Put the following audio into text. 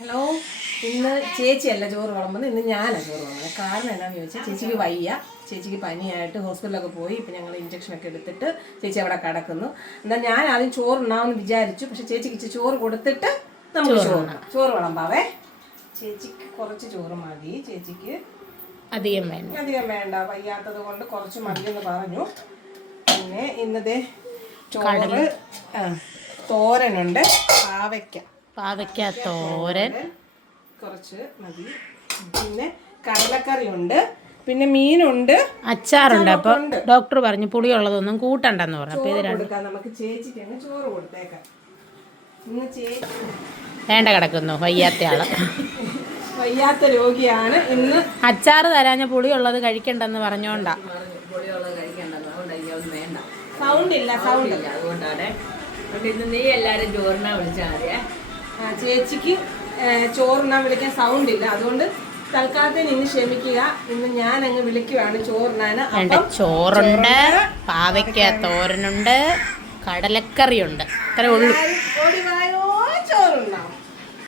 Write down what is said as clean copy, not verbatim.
Hello, ഇന്ന് ചേച്ചിയല്ല ചോറ് വിളമ്പുന്നത്, ഇന്ന് ഞാനാണ് ചോറ് വിളമ്പുന്നത്. കാരണം എന്താണെന്ന് ചോദിച്ചാൽ ചേച്ചിക്ക് വയ്യ, ചേച്ചിക്ക് പനിയായിട്ട് ഹോസ്പിറ്റലൊക്കെ പോയി. ഇപ്പം ഞങ്ങൾ ഇഞ്ചക്ഷനൊക്കെ എടുത്തിട്ട് ചേച്ചി അവിടെ കിടക്കുന്നു. എന്നാൽ ഞാൻ ആദ്യം ചോറുണ്ടാവുമെന്ന് വിചാരിച്ചു, പക്ഷെ ചേച്ചിക്ക് ഇച്ചിരി ചോറ് കൊടുത്തിട്ട് നമുക്ക് ചോറ് വിളമ്പാവേ. ചേച്ചിക്ക് കുറച്ച് ചോറ് മതി, ചേച്ചിക്ക് അധികം വേണ്ട, വയ്യാത്തത് കൊണ്ട് കുറച്ച് മതിയെന്ന് പറഞ്ഞു. പിന്നെ ഇന്നത്തെ ചോറ് തോരനുണ്ട്, പാവയ്ക്ക തോരൻ കുറച്ച് മതി. പിന്നെ കടലക്കറി ഉണ്ട്, പിന്നെ മീനുണ്ട്, അച്ചാറുണ്ട്. അപ്പൊ ഡോക്ടർ പറഞ്ഞു പുളിയുള്ളതൊന്നും കൂട്ടണ്ടെന്ന് പറഞ്ഞു. അപ്പൊ ഇത് കൊടുക്കാം നമുക്ക്. ചേച്ചിക്ക് അങ്ങ് ചോറ് കൊടുത്തേക്കാം. ഇന്ന് ചേച്ചി വേണ്ട കിടക്കുന്നു, വയ്യാത്ത ആള്, വയ്യാത്ത രോഗിയാണ്. ഇന്ന് അച്ചാറ് തരാഞ്ഞ പുളിയുള്ളത് കഴിക്കണ്ടെന്ന് പറഞ്ഞോണ്ടാ. സൗണ്ട് ഇല്ല അതുകൊണ്ടാണ്. ഇന്ന് നീ എല്ലാരും ചോറിനാ വിളിച്ചാൽ മതിയേ. ചേച്ചിക്ക് ചോറിനാൻ വിളിക്കാൻ സൗണ്ട് ഇല്ല, അതുകൊണ്ട് തൽക്കാലത്തിന് ഇന്ന് ക്ഷമിക്കുക. ഇന്ന് ഞാൻ അങ്ങ് വിളിക്കുവാണ് ചോറിനാണ്. ചോറുണ്ട്, പാവയ്ക്ക തോരനുണ്ട്, കടലക്കറിയുണ്ട്. അത്രേ ഉള്ളൂ. ചോറുണ്ടാവും.